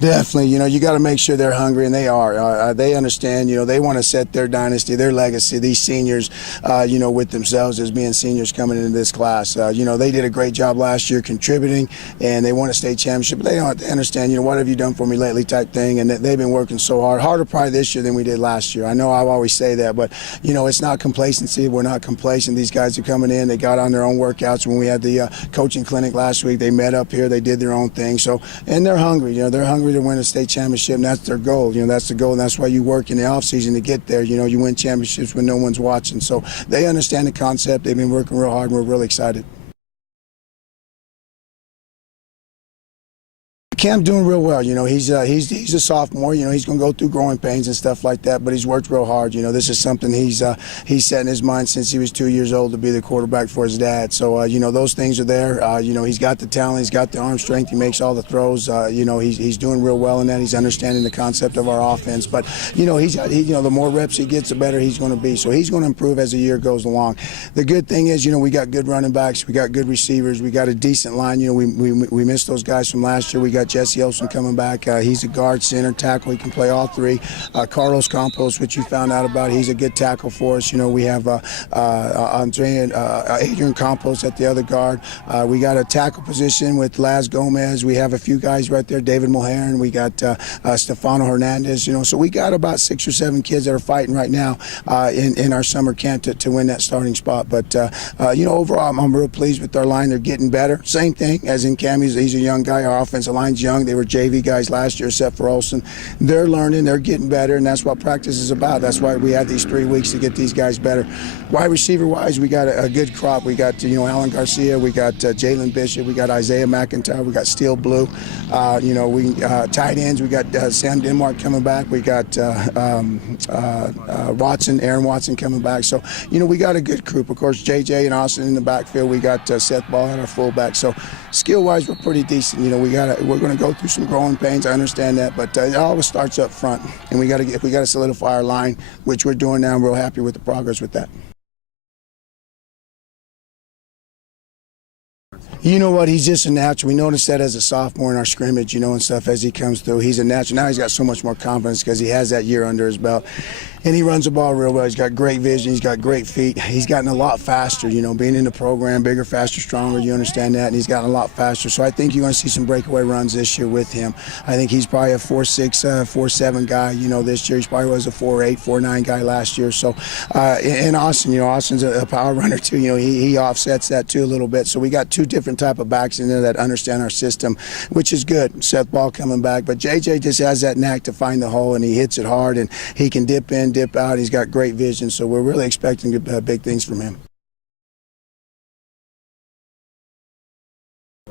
Definitely, you got to make sure they're hungry, and they are. They understand, they want to set their dynasty, their legacy, these seniors, with themselves as being seniors coming into this class. They did a great job last year contributing, and they won a state championship, but they don't understand, what have you done for me lately type thing, and they've been working so hard, harder probably this year than we did last year. I know I always say that, but, it's not complacency. We're not complacent. These guys are coming in. They got on their own workouts. When we had the coaching clinic last week, they met up here. They did their own thing. So, and they're hungry. They're hungry to win a state championship, and that's their goal. That's the goal, and that's why you work in the off season to get there. You win championships when no one's watching. So they understand the concept. They've been working real hard, and we're really excited. Cam's doing real well. He's a sophomore. He's going to go through growing pains and stuff like that, but he's worked real hard. This is something he's set in his mind since he was 2 years old to be the quarterback for his dad. So those things are there. He's got the talent, he's got the arm strength, he makes all the throws. He's doing real well in that. He's understanding the concept of our offense. But the more reps he gets, the better he's going to be. So he's going to improve as the year goes along. The good thing is, we got good running backs, we got good receivers, we got a decent line. We missed those guys from last year. We got Jesse Olsen coming back. He's a guard, center, tackle. He can play all three. Carlos Campos, which you found out about, he's a good tackle for us. We have Adrian Campos at the other guard. We got a tackle position with Laz Gomez. We have a few guys right there. David Mulherin. We got Stefano Hernandez. So we got about 6 or 7 kids that are fighting right now in our summer camp to win that starting spot. But overall, I'm real pleased with our line. They're getting better. Same thing as in Cam. He's a young guy. Our offensive line's young. They were JV guys last year, except for Olsen. They're learning, they're getting better, and that's what practice is about. That's why we had these 3 weeks to get these guys better. Wide receiver-wise, we got a good crop. We got, Alan Garcia, we got Jalen Bishop, we got Isaiah McIntyre, we got Steel Blue. Tight ends, we got Sam Denmark coming back. We got Aaron Watson coming back. So, we got a good group. Of course, JJ and Austin in the backfield. We got Seth Ball at our fullback. So, skill-wise, we're pretty decent. We're going to go through some growing pains. I understand that, but it always starts up front, and we got to solidify our line, which we're doing now. I'm real happy with the progress with that. You know what? He's just a natural. We noticed that as a sophomore in our scrimmage, and stuff as he comes through. He's a natural. Now he's got so much more confidence because he has that year under his belt. And he runs the ball real well. He's got great vision. He's got great feet. He's gotten a lot faster, being in the program, bigger, faster, stronger. You understand that? And he's gotten a lot faster. So I think you're going to see some breakaway runs this year with him. I think he's probably a 4.6, 4.7 guy, this year. He probably was a 4.8, 4.9 guy last year. So, and Austin, Austin's a power runner too. He offsets that too a little bit. So we got 2 different type of backs in there that understand our system, which is good. Seth Ball coming back. But JJ just has that knack to find the hole, and he hits it hard, and he can dip in, dip out. He's got great vision, so we're really expecting big things from him.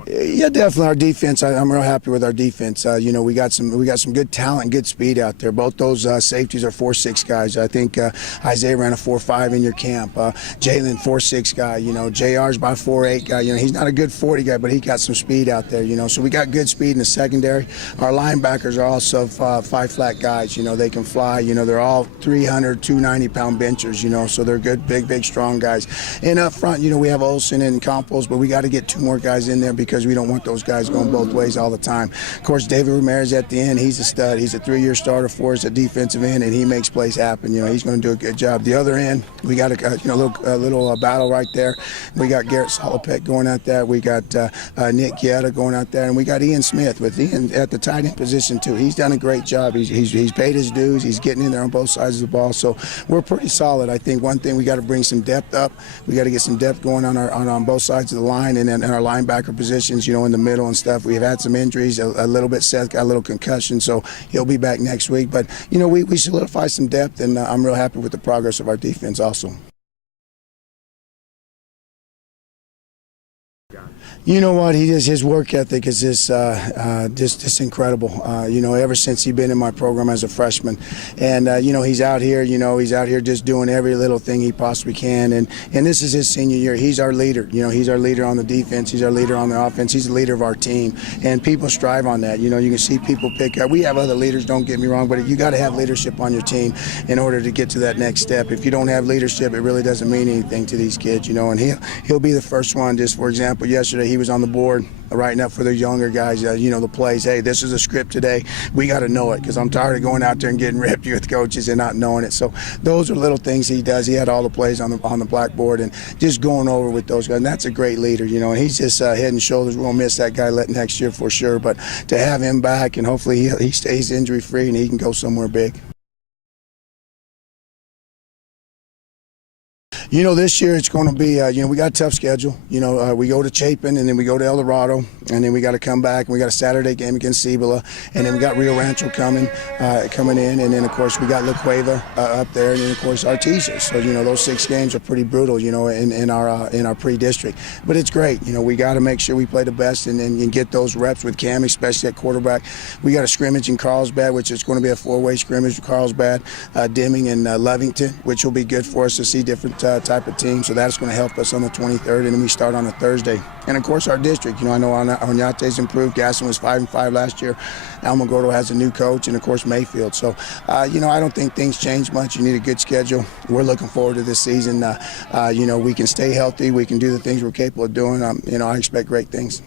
Yeah, definitely. Our defense, I'm real happy with our defense. We got some good talent, good speed out there. Both those safeties are 4.6 guys. I think Isaiah ran a 4.5 in your camp. Jalen, 4.6 guy. JR's by 4.8 guy. He's not a good 40 guy, but he got some speed out there. So we got good speed in the secondary. Our linebackers are also 5 flat guys. They can fly. They're all 300, 290-pound benchers. So they're good, big, strong guys. And up front, we have Olsen and Campos, but we got to get 2 more guys in there because we don't want those guys going both ways all the time. Of course, David Ramirez at the end, he's a stud. He's a 3-year starter for us at defensive end, and he makes plays happen. He's going to do a good job. The other end, we got a little battle right there. We got Garrett Solopek going out there. We got Nick Guetta going out there, and we got Ian Smith with Ian at the tight end position too. He's done a great job. He's paid his dues. He's getting in there on both sides of the ball. So we're pretty solid. I think one thing we got to bring some depth up. We got to get some depth going on both sides of the line, and then in our linebacker positions, in the middle and stuff. We've had some injuries, a little bit. Seth got a little concussion, so he'll be back next week. But, we solidify some depth, and I'm real happy with the progress of our defense also. You know what? His work ethic is just incredible. Ever since he's been in my program as a freshman, and he's out here. He's out here just doing every little thing he possibly can. And this is his senior year. He's our leader. He's our leader on the defense. He's our leader on the offense. He's the leader of our team. And people strive on that. You can see people pick up. We have other leaders. Don't get me wrong, but you got to have leadership on your team in order to get to that next step. If you don't have leadership, it really doesn't mean anything to these kids. And he'll be the first one. Just for example, yesterday, yesterday, he was on the board writing up for the younger guys, the plays. Hey, this is a script today. We got to know it because I'm tired of going out there and getting ripped with coaches and not knowing it. So those are little things he does. He had all the plays on the blackboard and just going over with those guys. And that's a great leader, and he's just head and shoulders. We'll miss that guy next year for sure. But to have him back and hopefully he stays injury-free and he can go somewhere big. This year it's going to be, we got a tough schedule. We go to Chapin and then we go to El Dorado and then we got to come back and we got a Saturday game against Cibola and then we got Rio Rancho coming in and then of course we got La Cueva up there and then of course Artesia. So those 6 games are pretty brutal. In our pre-district, but it's great. We got to make sure we play the best and get those reps with Cam, especially at quarterback. We got a scrimmage in Carlsbad, which is going to be a 4-way scrimmage with Carlsbad, Deming, and Lovington, which will be good for us to see different type of team. So that's going to help us on the 23rd, and then we start on a Thursday. And of course our district, I know Oñate's improved. Gaston was 5-5 last year. Alamogordo has a new coach, and of course Mayfield. So I don't think things change much. You need a good schedule. We're looking forward to this season. We can stay healthy. We can do the things we're capable of doing. I expect great things.